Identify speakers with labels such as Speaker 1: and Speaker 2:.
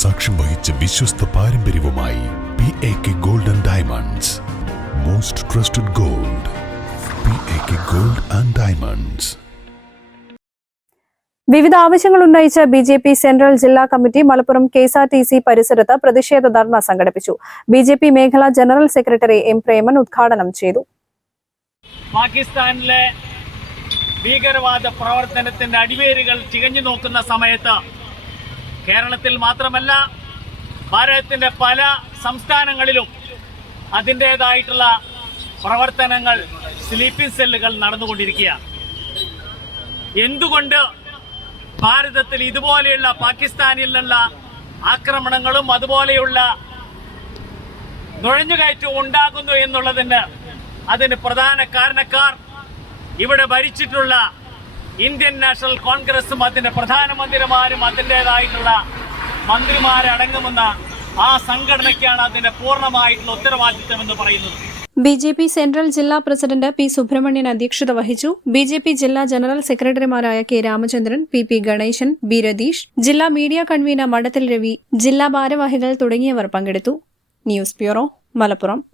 Speaker 1: സാക്ഷ്യം വഹിച്ച വിശ്വസ്ത പാരമ്പര്യവുമായി P A K gold and diamonds most trusted gold P A K gold and diamonds
Speaker 2: വിവിധ ആവശ്യങ്ങൾ ഉന്നയിച്ച് ബി ജെ പി സെൻട്രൽ ജില്ലാ committee Malappuram K S R T C പരിസരത്ത് പ്രതിഷേധ ധർണ സംഘടിപ്പിച്ചു. ബി ജെ പി മേഖലാ ജനറൽ സെക്രട്ടറി എം പ്രേമൻ ഉദ്ഘാടനം ചെയ്തു.
Speaker 3: പാകിസ്ഥാനിലെ ഭീകരവാദ പ്രവർത്തനത്തിന്റെ അടിവേരുകൾ ചികഞ്ഞു നോക്കുന്ന സമയത്ത് കേരളത്തിൽ മാത്രമല്ല ഭാരതത്തിന്റെ പല സംസ്ഥാനങ്ങളിലും അതിന്റെതായിട്ടുള്ള പ്രവർത്തനങ്ങൾ സ്ലീപ്പിംഗ് സെല്ലുകൾ നടന്നുകൊണ്ടിരിക്കുകയാണ്. എന്തുകൊണ്ട് ഭാരതത്തിൽ ഇതുപോലെയുള്ള പാകിസ്ഥാനിൽ നിന്നുള്ള ആക്രമണങ്ങളും അതുപോലെയുള്ള നുഴഞ്ഞുകയറ്റവും ഉണ്ടാകുന്നു എന്നുള്ളതിന് അതിന് പ്രധാന കാരണക്കാർ ഇവിടെ ഭരിച്ചിട്ടുള്ള ഇന്ത്യൻ നാഷണൽ കോൺഗ്രസും അതിന്റെ പ്രധാനമന്ത്രിമാരും അതിന്റെതായിട്ടുള്ള മന്ത്രിമാരടങ്ങുമെന്ന ആ സംഘടനയ്ക്കാണ് അതിന്റെ പൂർണമായിട്ടുള്ള ഉത്തരവാദിത്വം എന്ന് പറയുന്നത്.
Speaker 2: ബി ജെ പി സെൻട്രൽ ജില്ലാ പ്രസിഡന്റ് പി സുബ്രഹ്മണ്യൻ അധ്യക്ഷത വഹിച്ചു. ബി ജെ പി ജില്ലാ ജനറൽ സെക്രട്ടറിമാരായ K Ramachandran P P Ganesan B Ratheesh ജില്ലാ മീഡിയ കൺവീനർ മഠത്തിൽ രവി ജില്ലാ ഭാരവാഹികൾ തുടങ്ങിയവർ പങ്കെടുത്തു. News bureau Malappuram.